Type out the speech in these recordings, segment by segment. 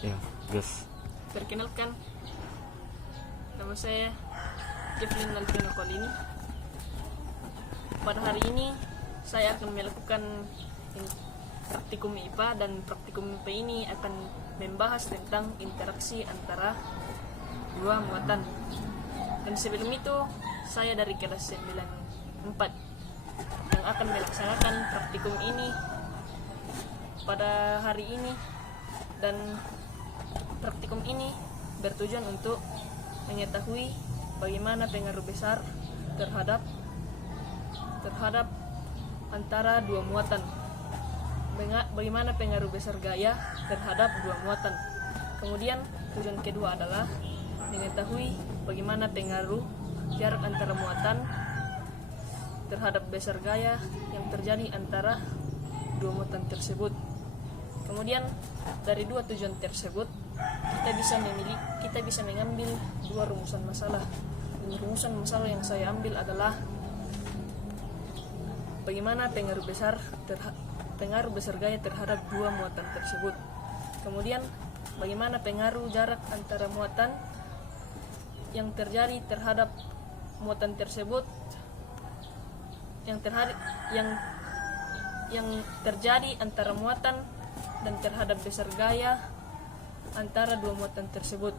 Ya, gas. Perkenalkan, nama saya Kevin Alvino Kolini. Pada hari ini saya akan melakukan praktikum IPA, dan praktikum IPA ini akan membahas tentang interaksi antara dua muatan. Dan sebelum itu saya dari kelas 94 yang akan melaksanakan praktikum ini pada hari ini, dan praktikum ini bertujuan untuk mengetahui bagaimana pengaruh besar terhadap antara dua muatan. Bagaimana pengaruh besar gaya terhadap dua muatan. Kemudian tujuan kedua adalah mengetahui bagaimana pengaruh jarak antara muatan terhadap besar gaya yang terjadi antara dua muatan tersebut. Kemudian dari dua tujuan tersebut kita bisa mengambil dua rumusan masalah. Dan rumusan masalah yang saya ambil adalah bagaimana pengaruh besar gaya terhadap dua muatan tersebut. Kemudian bagaimana pengaruh jarak antara muatan yang terjadi terhadap muatan tersebut yang terjadi antara muatan dan terhadap besar gaya antara dua muatan tersebut.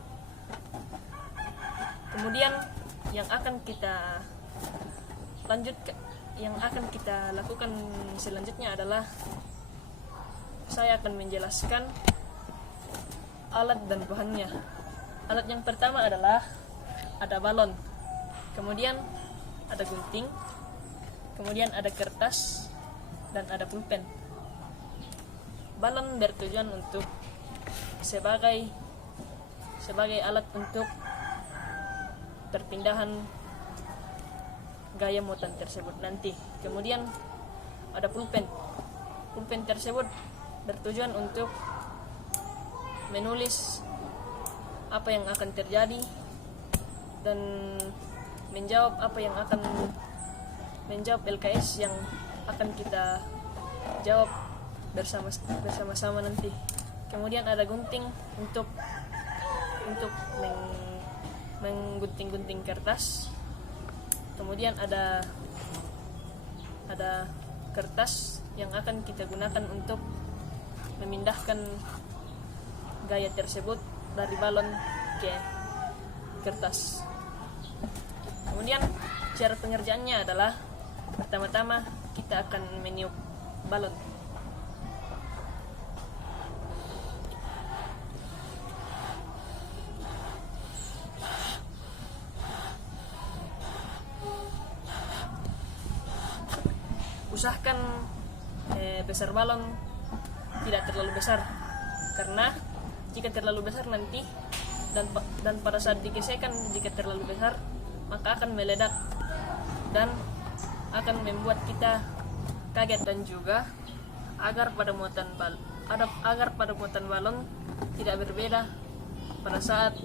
Kemudian yang akan kita lakukan selanjutnya adalah saya akan menjelaskan alat dan bahannya. Alat yang pertama adalah ada balon, kemudian ada gunting, kemudian ada kertas, dan ada pulpen. Balon bertujuan untuk sebagai alat untuk perpindahan gaya muatan tersebut nanti. Kemudian ada pulpen. Pulpen tersebut bertujuan untuk menulis apa yang akan terjadi dan menjawab LKS yang akan kita jawab bersama-sama nanti. Kemudian ada gunting untuk menggunting-gunting kertas. Kemudian ada kertas yang akan kita gunakan untuk memindahkan gaya tersebut dari balon ke kertas. Kemudian cara pengerjaannya adalah pertama-tama kita akan meniup balon. Usahakan besar balon tidak terlalu besar, karena jika terlalu besar nanti dan pada saat digesekkan, jika terlalu besar maka akan meledak dan akan membuat kita kaget. Dan juga agar pada muatan balon tidak berbeda pada saat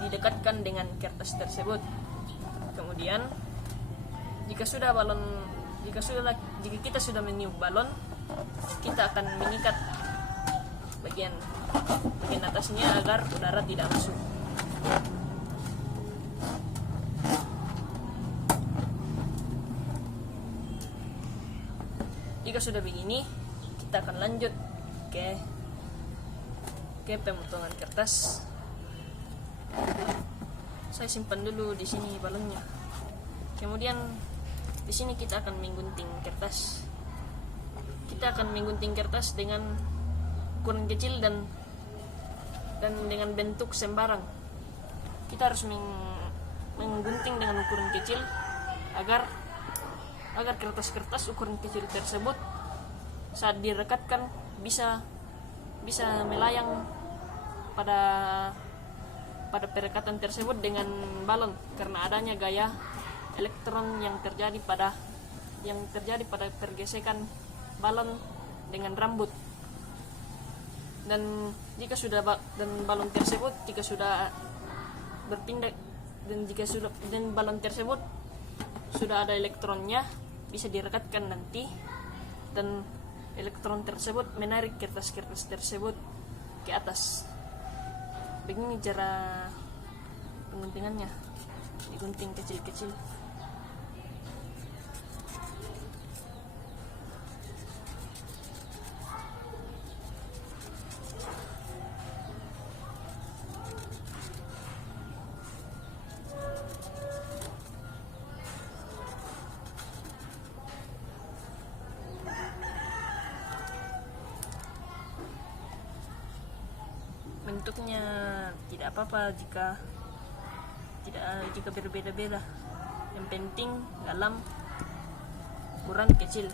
didekatkan dengan kertas tersebut. Kemudian jika kita sudah meniup balon, kita akan mengikat bagian atasnya agar udara tidak masuk. Jika sudah begini, kita akan lanjut ke pemotongan kertas. Saya simpan dulu di sini balonnya. Kemudian di sini kita akan menggunting kertas. Kita akan menggunting kertas dengan ukuran kecil dan dengan bentuk sembarang. Kita harus menggunting dengan ukuran kecil agar kertas-kertas ukuran kecil tersebut saat direkatkan bisa melayang pada perekatan tersebut dengan balon, karena adanya gaya elektron yang terjadi pada pergesekan balon dengan rambut. Dan balon tersebut jika sudah berpindah dan balon tersebut sudah ada elektronnya, bisa direkatkan nanti, dan elektron tersebut menarik kertas-kertas tersebut ke atas. Begini cara pengguntingannya, digunting kecil-kecil. Bentuknya tidak apa-apa jika berbeda-beda. Yang penting dalam ukuran kecil.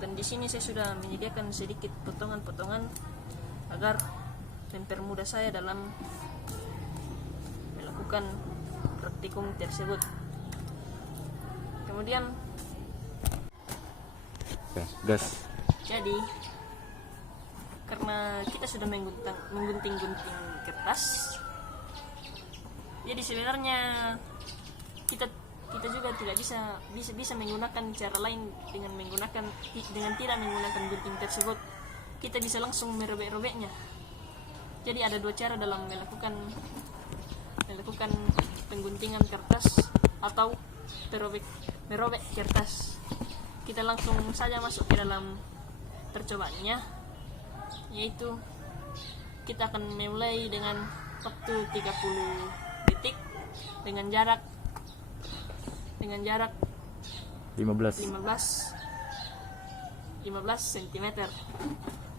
Dan di sini saya sudah menyediakan sedikit potongan-potongan agar mempermudah saya dalam melakukan praktikum tersebut. Kemudian gas. Jadi karena kita sudah menggunting-gunting kertas, jadi sebenarnya kita juga tidak bisa menggunakan cara lain dengan tidak menggunakan gunting tersebut. Kita bisa langsung merobek-robeknya. Jadi ada dua cara dalam melakukan pengguntingan kertas atau merobek kertas. Kita langsung saja masuk ke dalam percobaannya, yaitu kita akan memulai dengan waktu 30 detik dengan jarak 15 cm.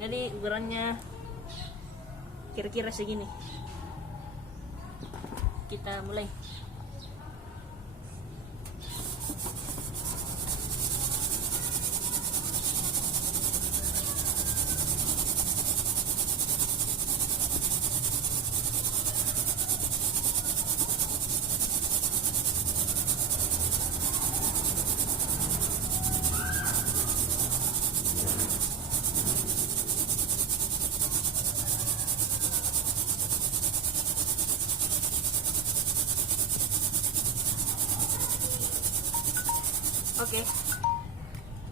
Jadi ukurannya kira-kira segini. Kita mulai. Oke,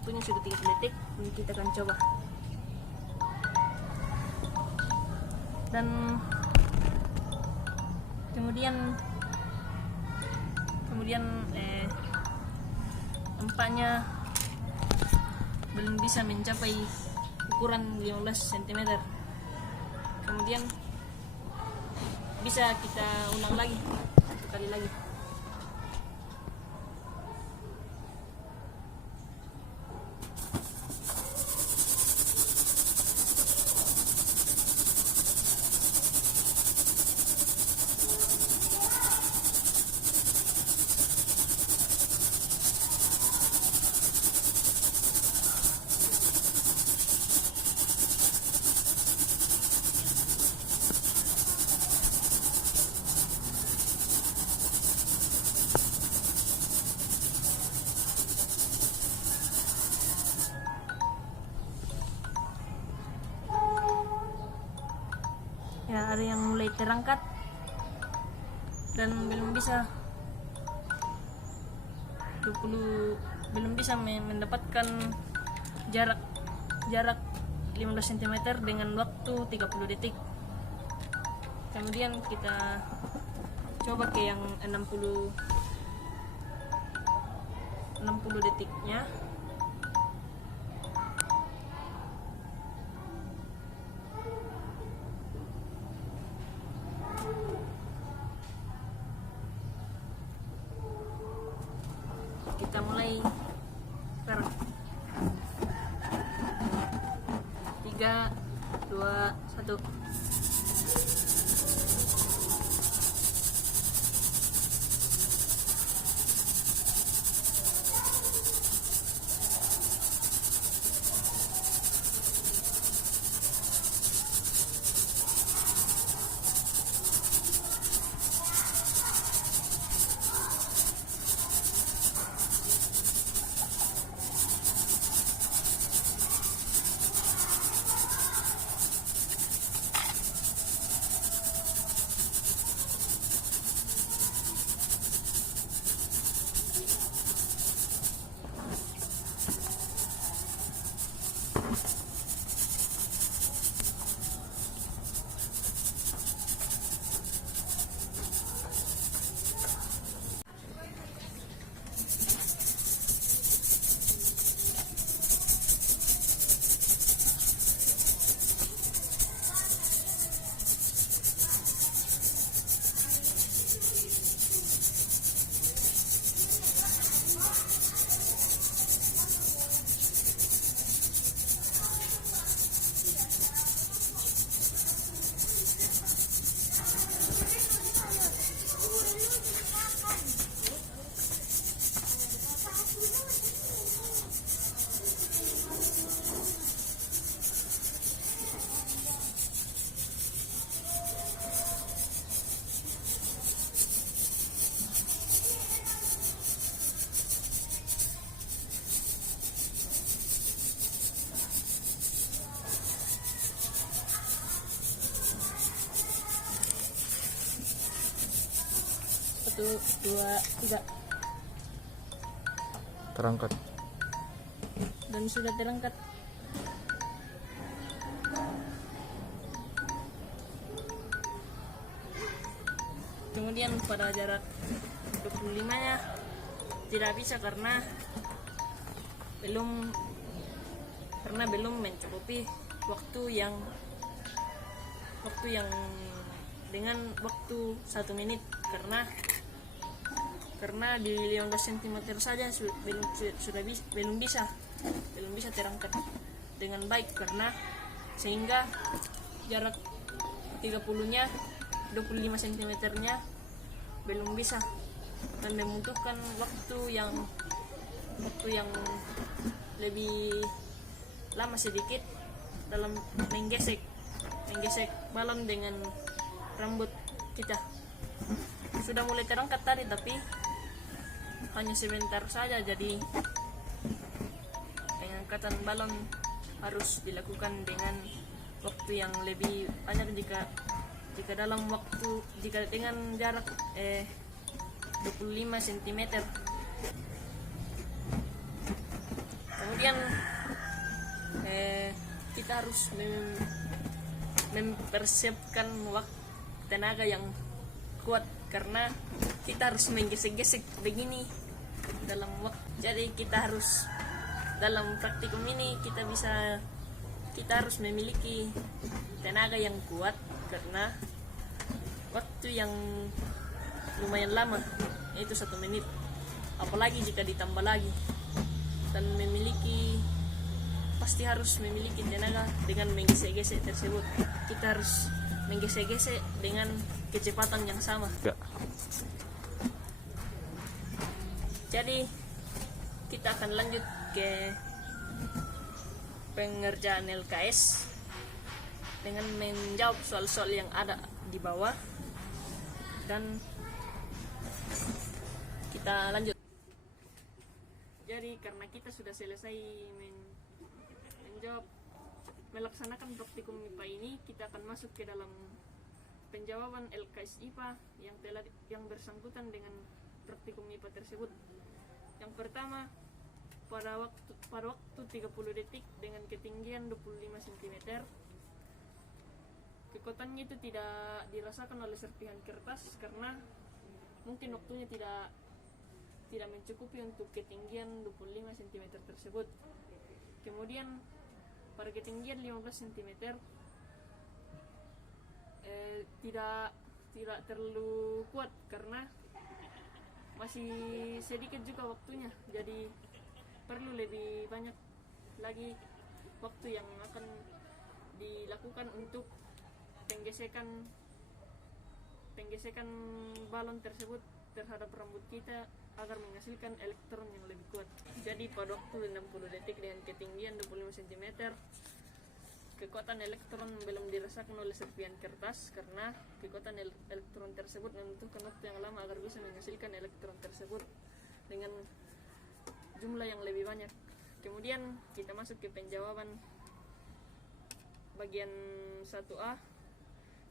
punya sudah 30 detik. Ini kita akan coba. Dan kemudian nampaknya belum bisa mencapai ukuran 15 cm. Kemudian bisa kita ulang lagi satu kali lagi. Ya, ada yang mulai terangkat dan belum bisa mendapatkan jarak 15 cm dengan waktu 30 detik. Kemudian kita coba ke yang 60 detiknya. Kita mulai sekarang. 3, 2, 1. 1, 2, 3. Terangkat. Dan sudah terangkat. Kemudian pada jarak 25-nya tidak bisa karena belum mencukupi waktu yang dengan waktu 1 menit, karena di 15 cm saja belum bisa terangkat dengan baik, karena sehingga jarak 30-nya 25 cm nya belum bisa, dan membutuhkan waktu yang lebih lama sedikit dalam menggesek balon dengan rambut kita. Sudah mulai terangkat tadi, tapi hanya sebentar saja, jadi pengangkatan balon harus dilakukan dengan waktu yang lebih banyak jika dengan jarak 25 cm. Kemudian kita harus mempersiapkan tenaga yang kuat, karena kita harus menggesek-gesek begini dalam waktu. Jadi kita harus dalam praktikum ini kita harus memiliki tenaga yang kuat, karena waktu yang lumayan lama, yaitu 1 menit, apalagi jika ditambah lagi, dan pasti harus memiliki tenaga dengan menggesek-gesek tersebut. Kita harus menggesek-gesek dengan kecepatan yang sama. Jadi kita akan lanjut ke pengerjaan LKS dengan menjawab soal-soal yang ada di bawah, dan kita lanjut. Jadi karena kita sudah selesai melaksanakan praktikum IPA ini, kita akan masuk ke dalam penjawaban LKS IPA yang bersangkutan dengan praktikum IPA tersebut. Yang pertama, pada waktu 30 detik dengan ketinggian 25 cm, kekuatannya itu tidak dirasakan oleh serpihan kertas karena mungkin waktunya tidak mencukupi untuk ketinggian 25 cm tersebut. Kemudian pada ketinggian 15 cm tidak terlalu kuat karena masih sedikit juga waktunya, jadi perlu lebih banyak lagi waktu yang akan dilakukan untuk penggesekan balon tersebut terhadap rambut kita agar menghasilkan elektron yang lebih kuat. Jadi pada waktu 60 detik dengan ketinggian 25 cm, kekuatan elektron belum dirasakan oleh serpihan kertas karena kekuatan elektron tersebut membutuhkan waktu yang lama agar bisa menghasilkan elektron tersebut dengan jumlah yang lebih banyak. Kemudian kita masuk ke penjawaban bagian 1A.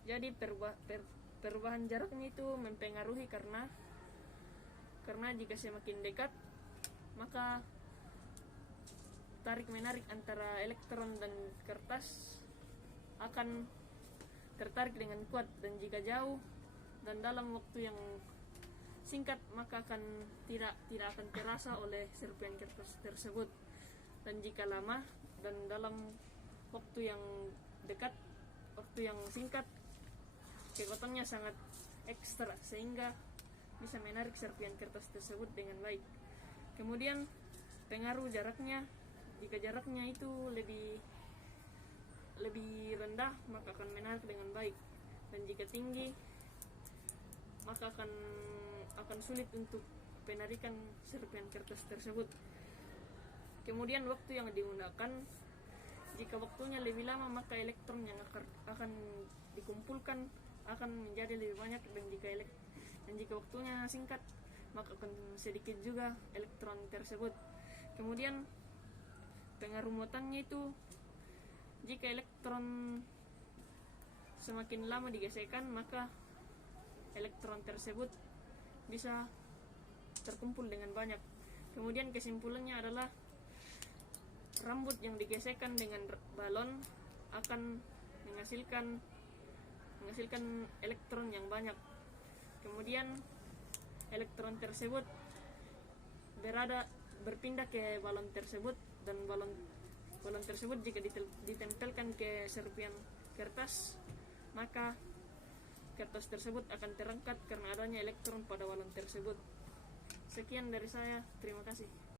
Jadi perubahan jaraknya itu mempengaruhi karena jika semakin dekat, maka tarik menarik antara elektron dan kertas akan tertarik dengan kuat, dan jika jauh dan dalam waktu yang singkat maka tidak akan terasa oleh serpihan kertas tersebut. Dan jika lama dan dalam waktu yang dekat, waktu yang singkat, kekuatannya sangat ekstra sehingga bisa menarik serpihan kertas tersebut dengan baik. Kemudian pengaruh jaraknya, jika jaraknya itu lebih rendah maka akan menarik dengan baik, dan jika tinggi maka akan sulit untuk penarikan serpihan kertas tersebut. Kemudian waktu yang digunakan, jika waktunya lebih lama maka elektron yang akan dikumpulkan akan menjadi lebih banyak, dan jika waktunya singkat maka akan sedikit juga elektron tersebut. Kemudian pengaruh muatannya itu, jika elektron semakin lama digesekkan maka elektron tersebut bisa terkumpul dengan banyak. Kemudian kesimpulannya adalah rambut yang digesekkan dengan balon akan menghasilkan elektron yang banyak. Kemudian elektron tersebut berpindah ke balon tersebut, dan balon tersebut jika ditempelkan ke serpian kertas, maka kertas tersebut akan terangkat karena adanya elektron pada balon tersebut. Sekian dari saya, terima kasih.